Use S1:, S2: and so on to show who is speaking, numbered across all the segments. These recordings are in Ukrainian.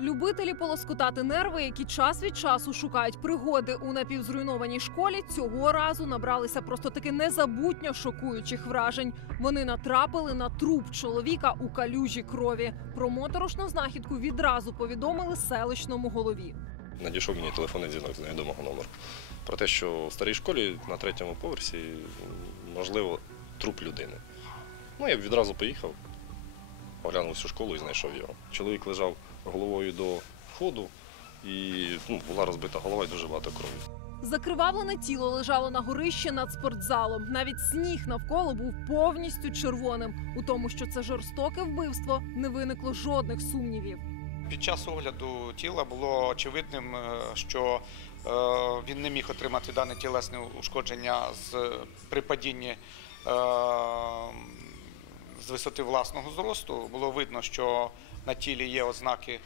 S1: Любителі полоскотати нерви, які час від часу шукають пригоди у напівзруйнованій школі, цього разу набралися просто таки незабутньо шокуючих вражень. Вони натрапили на труп чоловіка у калюжі крові. Про моторошну знахідку відразу повідомили селищному голові.
S2: Надійшов мені телефонний дзвінок з невідомого номеру про те, що в старій школі на третьому поверсі можливо труп людини. Ну, я відразу поїхав, оглянув всю школу і знайшов його. Чоловік лежав головою до входу, і ну, була розбита голова і дуже багато крові.
S1: Закривавлене тіло лежало на горищі над спортзалом. Навіть сніг навколо був повністю червоним. У тому, що це жорстоке вбивство, не виникло жодних сумнівів.
S3: Під час огляду тіла було очевидним, е, що е, він не міг отримати дане тілесне ушкодження з при падінні е, з висоти власного зросту. Було видно, що на тілі є ознаки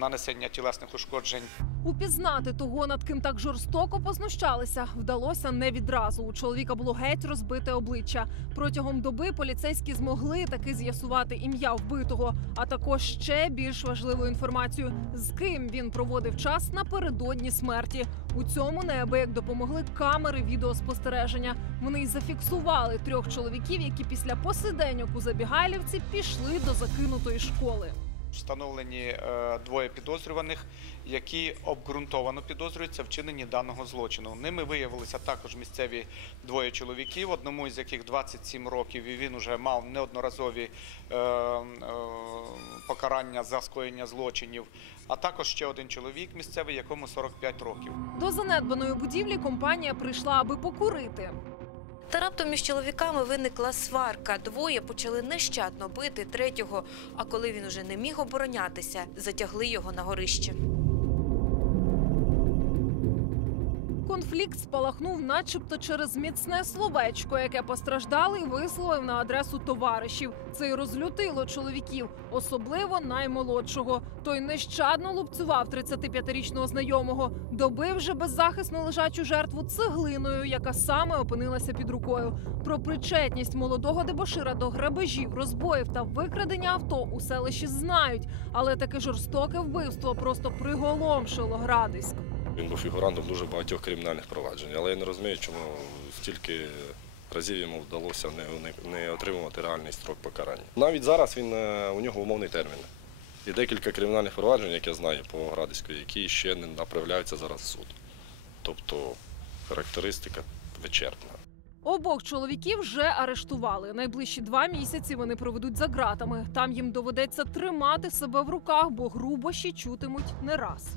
S3: нанесення тілесних ушкоджень.
S1: Упізнати того, над ким так жорстоко познущалися, вдалося не відразу. У чоловіка було геть розбите обличчя. Протягом доби поліцейські змогли таки з'ясувати ім'я вбитого, а також ще більш важливу інформацію, з ким він проводив час напередодні смерті. У цьому неабияк допомогли камери відеоспостереження. Вони й зафіксували трьох чоловіків, які після посиденьок у Забігайлівці пішли до закинутої школи.
S3: Встановлені е, двоє підозрюваних, які обґрунтовано підозрюються в вчиненні даного злочину. Ними виявилися також місцеві двоє чоловіків, одному із яких 27 років, і він уже мав неодноразові е, е, покарання за скоєння злочинів. А також ще один чоловік місцевий, якому 45 років.
S1: До занедбаної будівлі компанія прийшла, аби покурити.
S4: Та раптом між чоловіками виникла сварка. Двоє почали нещадно бити третього. А коли він уже не міг оборонятися, затягли його на горище.
S1: Конфлікт спалахнув, начебто, через міцне словечко, яке постраждалий висловив на адресу товаришів. Це й розлютило чоловіків, особливо наймолодшого. Той нещадно лупцював 35-річного знайомого, добив же беззахисну лежачу жертву цеглиною, яка саме опинилася під рукою. Про причетність молодого дебошира до грабежів, розбоїв та викрадення авто у селищі знають, але таке жорстоке вбивство просто приголомшило Градиськ.
S2: Він був фігурантом дуже багатьох кримінальних проваджень, але я не розумію, чому стільки разів йому вдалося не, не, отримувати реальний строк покарання. Навіть зараз він е, у нього умовний термін. І декілька кримінальних проваджень, як я знаю по Градиську, які ще не направляються зараз в суд. Тобто характеристика вичерпна.
S1: Обох чоловіків вже арештували. Найближчі два місяці вони проведуть за ґратами. Там їм доведеться тримати себе в руках, бо грубощі чутимуть не раз.